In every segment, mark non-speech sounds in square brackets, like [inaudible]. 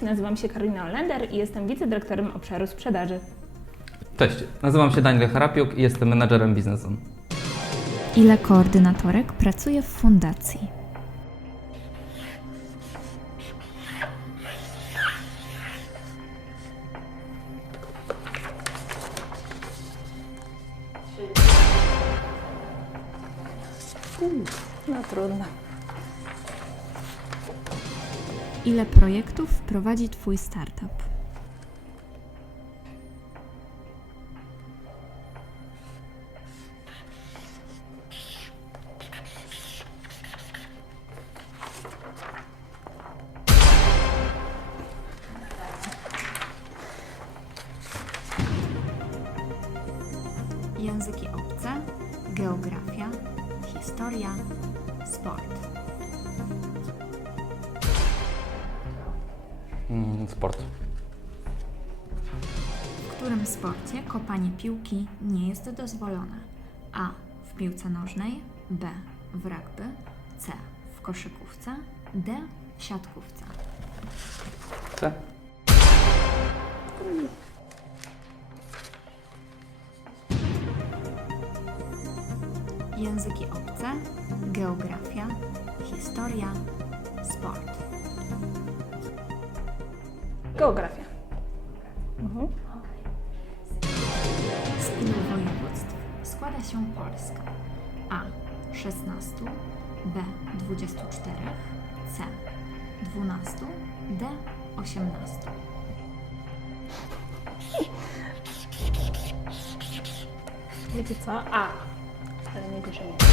Cześć, nazywam się Karolina Olender i jestem wicedyrektorem obszaru sprzedaży. Cześć, nazywam się Daniel Harapiuk i jestem menadżerem biznesu. Ile koordynatorek pracuje w fundacji? Ile projektów prowadzi Twój startup? Języki obce, geografia, historia, sport. Mm, sport. W którym sporcie kopanie piłki nie jest dozwolone? A. W piłce nożnej, B. W rugby, C. W koszykówce, D. W siatkówce. C. Języki obce, geografia, historia, sport. Geografia. Z ilu województw składa się Polska? A. 16, B. 24, C. 12, D. 18. Wiecie co? A. Ale nie. Języki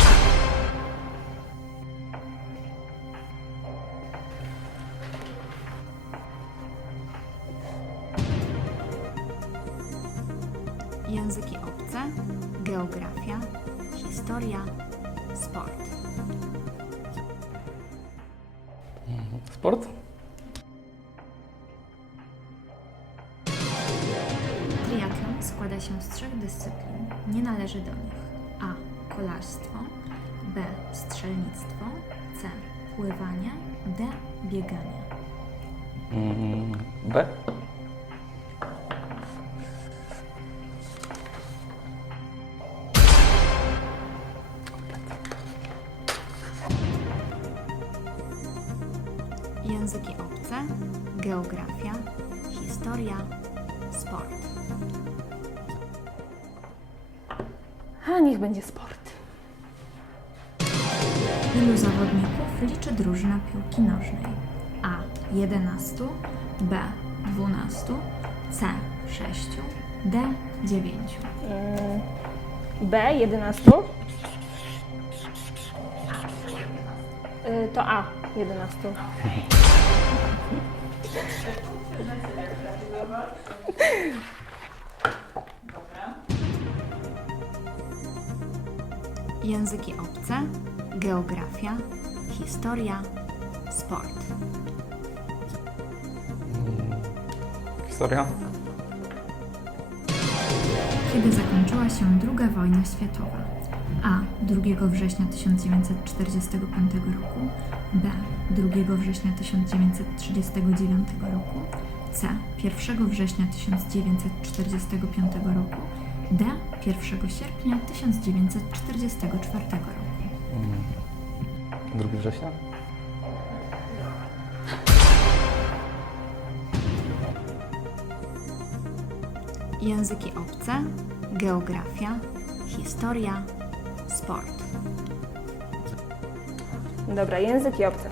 składa się z trzech dyscyplin. Nie należy do nich A. Kolarstwo, B. Strzelnictwo, C. Pływanie, D. Bieganie. Mm, B. Języki obce, geografia, historia, sport. A niech będzie sport. Ilu zawodników liczy drużyna piłki nożnej? A. 11, B. 12, C. 6, D. 9. Mm, B 11. Y, To A 11. [laughs] Języki obce, geografia, historia, sport. Historia? Kiedy zakończyła się II wojna światowa? A. 2 września 1945 roku, B. 2 września 1939 roku, C. 1 września 1945 roku, D. 1 sierpnia 1944 roku. Mm. 2 września? Języki obce, geografia, historia, sport. Dobra, języki obce.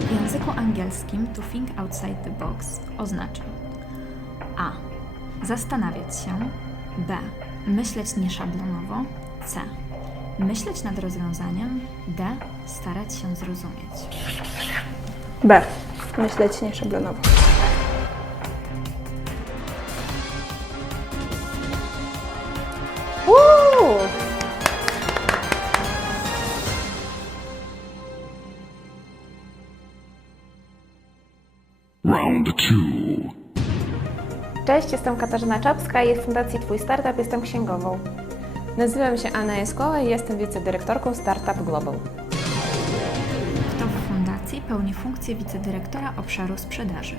W języku angielskim to think outside the box oznacza A. Zastanawiać się. B. Myśleć nieszablonowo. C. Myśleć nad rozwiązaniem. D. Starać się zrozumieć. B. Myśleć nieszablonowo. Cześć, jestem Katarzyna Czapska i w Fundacji Twój Startup jestem księgową. Nazywam się Anna Jaskoła i jestem wicedyrektorką Startup Global. fundacji pełni funkcję wicedyrektora obszaru sprzedaży.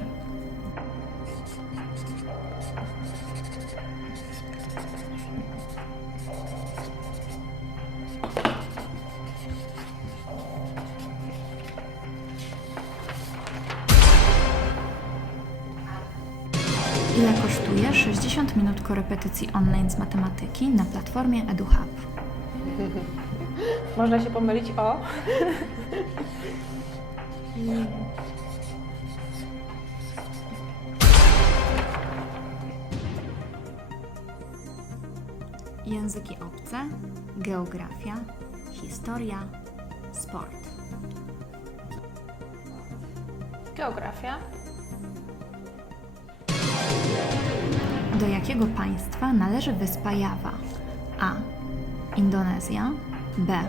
60 minut korepetycji online z matematyki na platformie EduHub? [laughs] Można się pomylić o... Języki obce, geografia, historia, sport. Geografia. Do jakiego państwa należy wyspa Jawa? A. Indonezja, B.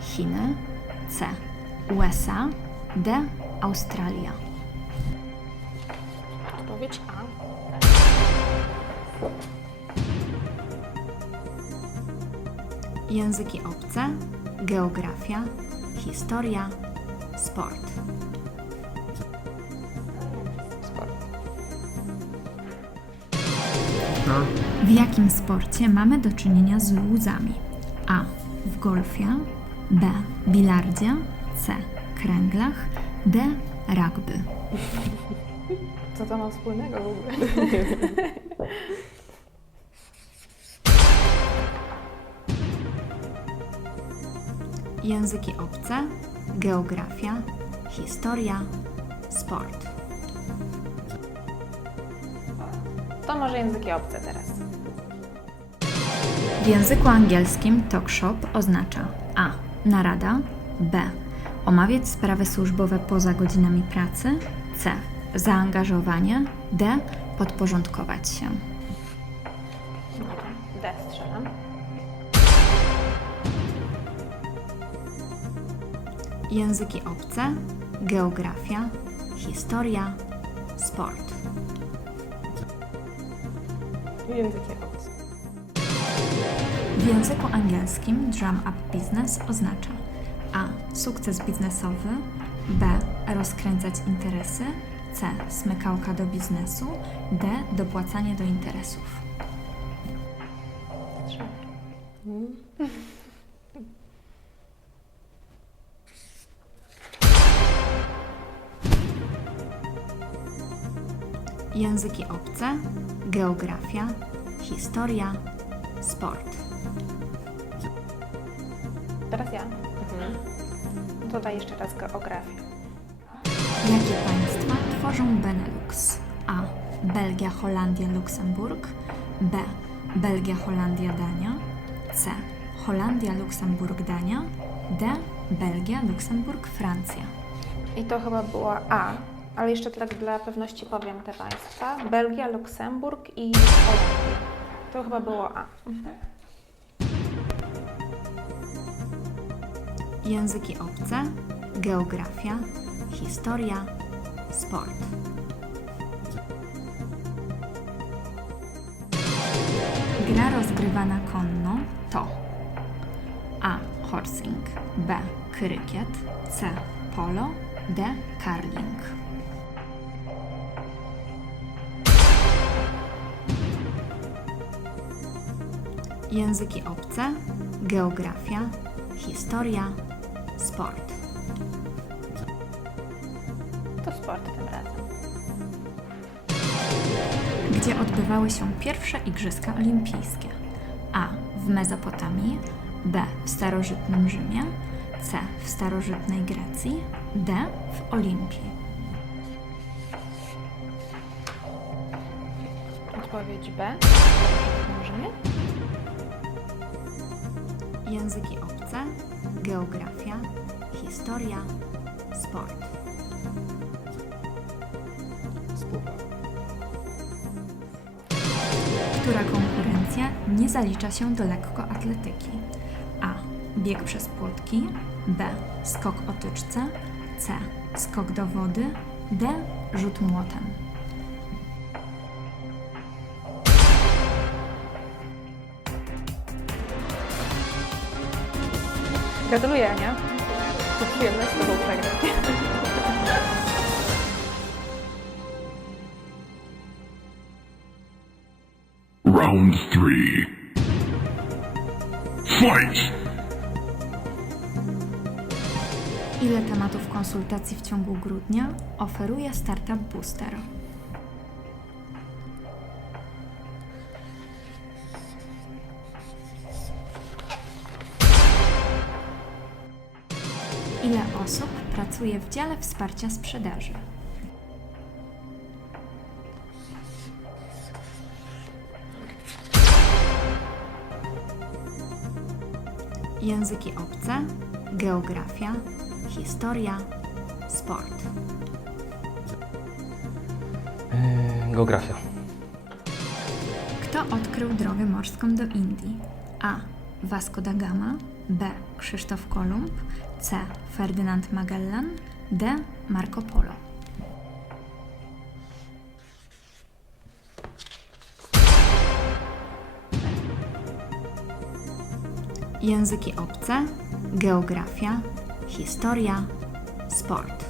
Chiny, C. USA, D. Australia. Odpowiedź A. Języki obce, geografia, historia, sport. Sport. W jakim sporcie mamy do czynienia z łzami? A. W golfie, B. Bilardzie, C. Kręglach, D. Rugby. [laughs] Co to ma wspólnego w ogóle? [laughs] Języki obce, geografia, historia, sport. To może języki obce teraz. W języku angielskim talk shop oznacza A. Narada, B. Omawiać sprawy służbowe poza godzinami pracy, C. Zaangażowanie, D. Podporządkować się. D strzelam. Języki obce, geografia, historia, sport. Obce. W języku angielskim drum up business oznacza A. Sukces biznesowy, B. Rozkręcać interesy, C. Smykałka do biznesu, D. Dopłacanie do interesów. Języki obce, geografia, historia, sport. Teraz ja. Dodaj jeszcze raz geografię. Jakie państwa tworzą Benelux? A. Belgia, Holandia, Luksemburg. B. Belgia, Holandia, Dania. C. Holandia, Luksemburg, Dania. D. Belgia, Luksemburg, Francja. I to chyba była A, ale jeszcze tak dla pewności powiem te państwa. Belgia, Luksemburg i. To chyba było A. Języki obce, geografia, historia, sport. Gra rozgrywana konno to A. Horsing B. Krykiet C. Polo D. Karling Języki obce, geografia, historia, sport. To sport tym razem. Gdzie odbywały się pierwsze Igrzyska Olimpijskie? A. W Mezopotamii, B. W starożytnym Rzymie, C. W starożytnej Grecji, D. W Olimpii. Odpowiedź B. Możemy? Języki obce, geografia, historia, sport. Która konkurencja nie zalicza się do lekkoatletyki? A. Bieg przez płotki. B. Skok o tyczce. C. Skok do wody. D. Rzut młotem. Gratuluję, Ania. To przyjemność z Tobą przegrać. Round 3 Fight! Ile tematów konsultacji w ciągu grudnia oferuje Startup Booster? Osób pracuje w dziale wsparcia sprzedaży? Języki obce, geografia, historia, sport. Yy, geografia. Kto odkrył drogę morską do Indii? A. Vasco da Gama, B. Krzysztof Kolumb, C. Ferdynand Magellan, D. Marco Polo. Języki obce, geografia, historia, sport.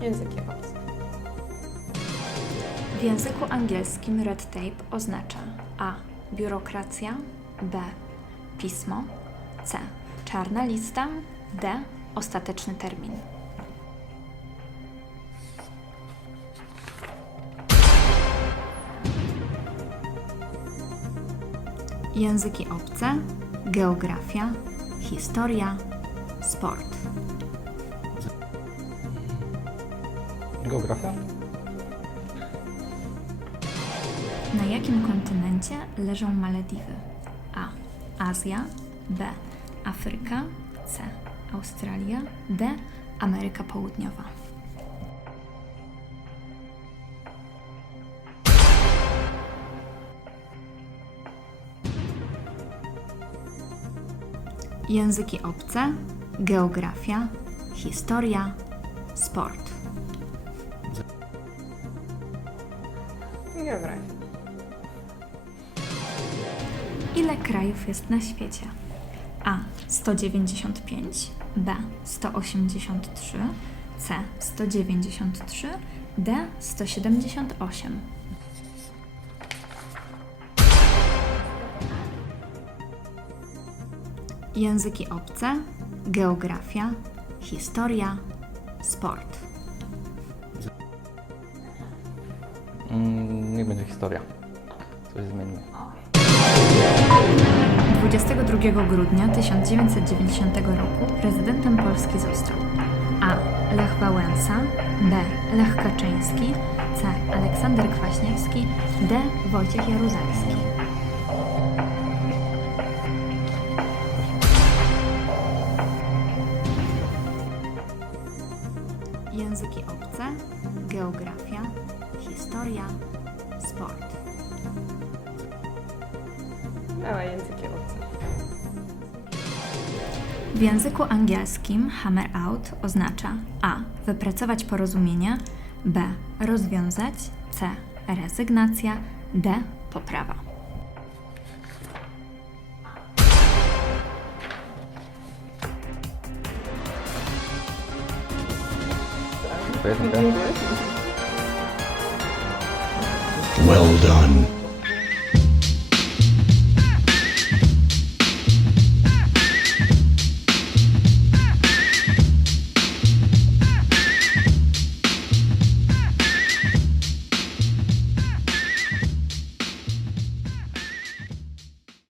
Języki obce. W języku angielskim red tape oznacza A. Biurokracja, B. Pismo, C. Czarna lista, D. Ostateczny termin. Języki obce, geografia, historia, sport. Geografia? Na jakim kontynencie leżą Malediwy? A. Azja, B. Afryka, C. Australia, D. Ameryka Południowa. Języki obce, geografia, historia, sport. Geografia. Ile krajów jest na świecie? A 195, B 183, C 193, D 178. Języki obce, geografia, historia, sport. Mm, będzie historia. Coś zmienimy. 22 grudnia 1990 roku prezydentem Polski został A. Lech Wałęsa, B. Lech Kaczyński, C. Aleksander Kwaśniewski, D. Wojciech Jaruzelski. Języki obce, geografia, historia, sport. Języki obce. W języku angielskim hammer out oznacza A. Wypracować porozumienie, B. Rozwiązać, C. Rezygnacja, D. Poprawa. Well done.